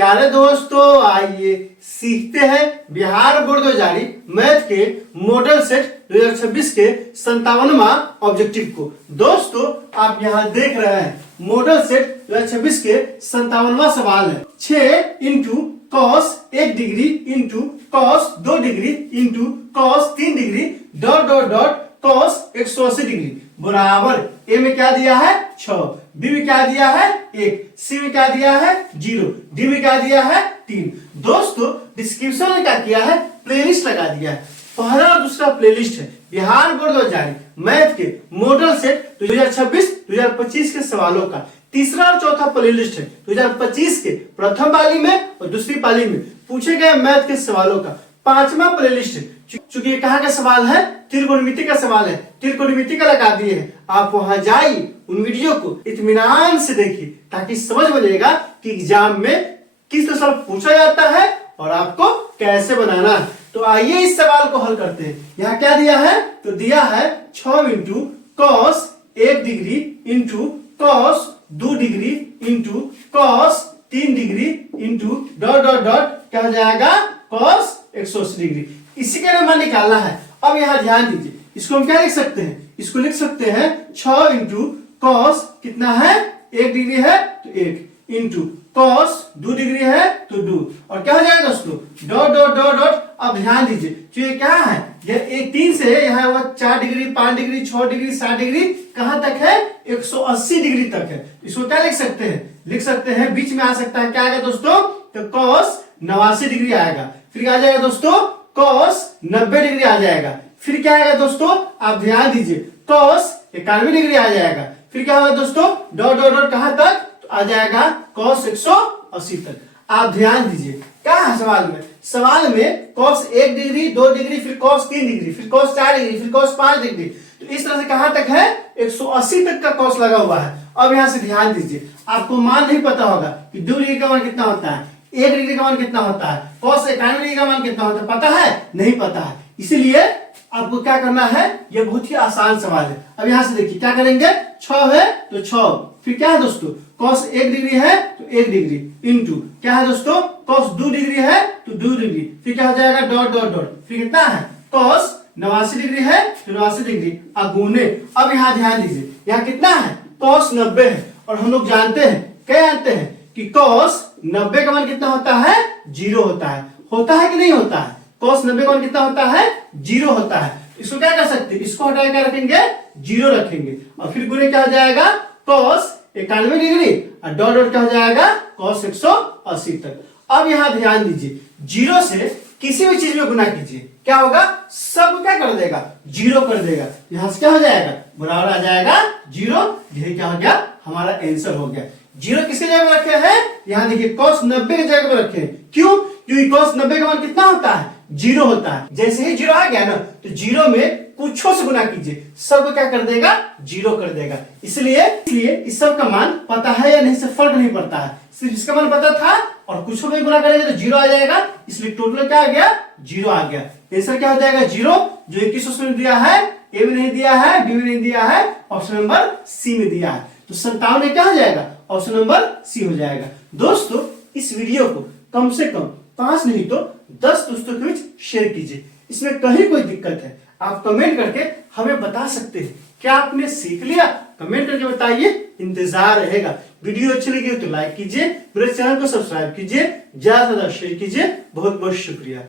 प्यारे दोस्तों, आइए सीखते हैं बिहार बोर्ड द्वारा जारी मैथ के मॉडल सेट 2026 के 57वां ऑब्जेक्टिव को। दोस्तों, आप यहाँ देख रहे हैं मॉडल सेट 2026 के 57वां सवाल है। 6 into cos 1 degree into cos 2 degree into cos 3 degree dot dot dot cos 180 degree बराबर ए में क्या दिया है 6, बी में क्या दिया है 1, सी में क्या दिया है 0, डी में क्या दिया है 3। दोस्तों, डिस्क्रिप्शन में क्या किया है, प्लेलिस्ट लगा दिया है। पहला और दूसरा प्लेलिस्ट है बिहार बोर्ड द्वारा जारी मैथ के मॉडल सेट 2026-2025 के सवालों का। तीसरा और चौथा प्लेलिस्ट है 2025 के प्रथम पाली में और दूसरी पाली में पूछे गए मैथ के सवालों का। पांचवा प्लेलिस्ट है, चूंकि ये कहाँ का सवाल है, त्रिकोणमिति का सवाल है, त्रिकोणमिति का लगा दिए हैं। आप वहां जाइए, उन वीडियो को इत्मीनान से देखिए ताकि समझ में जाएगा कि एग्जाम में किस तरह सवाल पूछा जाता है और आपको कैसे बनाना है। तो आइए इस सवाल को हल करते हैं। यहाँ क्या दिया है, तो दिया है 6 into cos 1 degree into cos 2 degree into cos 3 degree into dot dot dot क्या हो जाएगा कॉस 180 डिग्री। इसी का मान निकालना है। अब यहाँ ध्यान दीजिए, इसको हम क्या लिख सकते हैं, इसको लिख सकते हैं 6 इंटू कॉस कितना है 1 डिग्री है तो 1 इंटू कॉस 2 डिग्री है तो 2 और क्या हो जाएगा दोस्तों डॉट डॉट डॉट डॉट। अब ध्यान दीजिए, जो ये क्या है, ये 3 से यहाँ वो 4 डिग्री 5 डिग्री 6 डिग्री 7 डिग्री कहाँ तक है 180 डिग्री तक है। इसको क्या लिख सकते हैं, लिख सकते हैं बीच में आ सकता है क्या आएगा दोस्तों, तो कॉस 89 डिग्री आएगा। फिर क्या आ जाएगा दोस्तों कॉस 90 डिग्री आ जाएगा। फिर क्या आएगा दोस्तों, आप ध्यान दीजिए, कॉस 91 डिग्री आ जाएगा। फिर क्या होगा दोस्तों डॉट डॉट डॉट कहां तक, तो आ जाएगा कॉस 180 तक। आप ध्यान दीजिए क्या है सवाल में कॉस 1 डिग्री 2 डिग्री फिर कॉस 3 डिग्री फिर कॉस 4 डिग्री फिर कॉस 5 डिग्री, तो इस तरह से कहां तक है 180 तक का कॉस लगा हुआ है। अब यहां से ध्यान दीजिए, आपको मान नहीं पता होगा कि 2 डिग्री का मान कितना होता है, 1 डिग्री का मान कितना होता है, कॉस 91 डिग्री का मान कितना होता है, पता है नहीं पता है। इसीलिए आपको क्या करना है, ये बहुत ही आसान सवाल है। अब यहां से देखिए क्या करेंगे, 6 है तो 6, फिर क्या है दोस्तों कॉस 1 डिग्री है तो 1 डिग्री इंटू क्या है दोस्तों कॉस 2 डिग्री है तो 2 डिग्री, फिर क्या हो जाएगा डॉट डॉट डॉट, फिर कितना है कॉस 89 डिग्री है तो 89 डिग्री अगुने। अब यहाँ ध्यान दीजिए, यहाँ कितना है कॉस 90 है और हम लोग जानते हैं, क्या जानते हैं कि कॉस 90 का मान कितना होता है 0 होता है कि नहीं होता है, कॉस 90 का मान कितना होता है 0 होता है। इसको क्या कर सकते हैं, इसको हटा क्या रखेंगे 0 रखेंगे और फिर गुणे क्या हो जाएगा कॉस 91 डिग्री और डॉट डॉट क्या हो जाएगा कॉस 180 तक। अब यहाँ ध्यान दीजिए, 0 से किसी भी चीज में गुना कीजिए क्या होगा, सब क्या कर देगा 0 कर देगा। यहाँ से क्या हो जाएगा बराबर आ जाएगा 0। यही क्या हो गया हमारा आंसर हो गया। 0 किसके जगह में रखे हैं, यहाँ देखिए कॉस 90 की जगह में रखे हैं। क्यों, क्योंकि कॉस 90 का मान कितना होता है 0 होता है। जैसे ही 0 आ गया ना तो 0 में कुछों से गुना कीजिए, सब क्या कर देगा 0 कर देगा। इसलिए इस सब का मान पता है या नहीं से फर्क नहीं पड़ता है, सिर्फ इसका मान पता था और कुछ में गुना करेंगे तो 0 आ जाएगा। इसलिए टोटल क्या आ गया 0 आ गया। आंसर क्या हो जाएगा 0, जो 21 उसमें दिया है, ए में नहीं दिया है, बी में नहीं दिया है, ऑप्शन नंबर सी में दिया है। तो 57 में क्या हो जाएगा, ऑप्शन नंबर सी हो जाएगा। दोस्तों, इस वीडियो को कम से कम 5 नहीं तो 10 दोस्तों के बीच शेयर कीजिए। इसमें कहीं कोई दिक्कत है आप कमेंट करके हमें बता सकते हैं। क्या आपने सीख लिया, कमेंट करके बताइए, इंतजार रहेगा। वीडियो अच्छी लगी तो लाइक कीजिए, मेरे चैनल को सब्सक्राइब कीजिए, ज्यादा से ज्यादा शेयर कीजिए। बहुत बहुत शुक्रिया।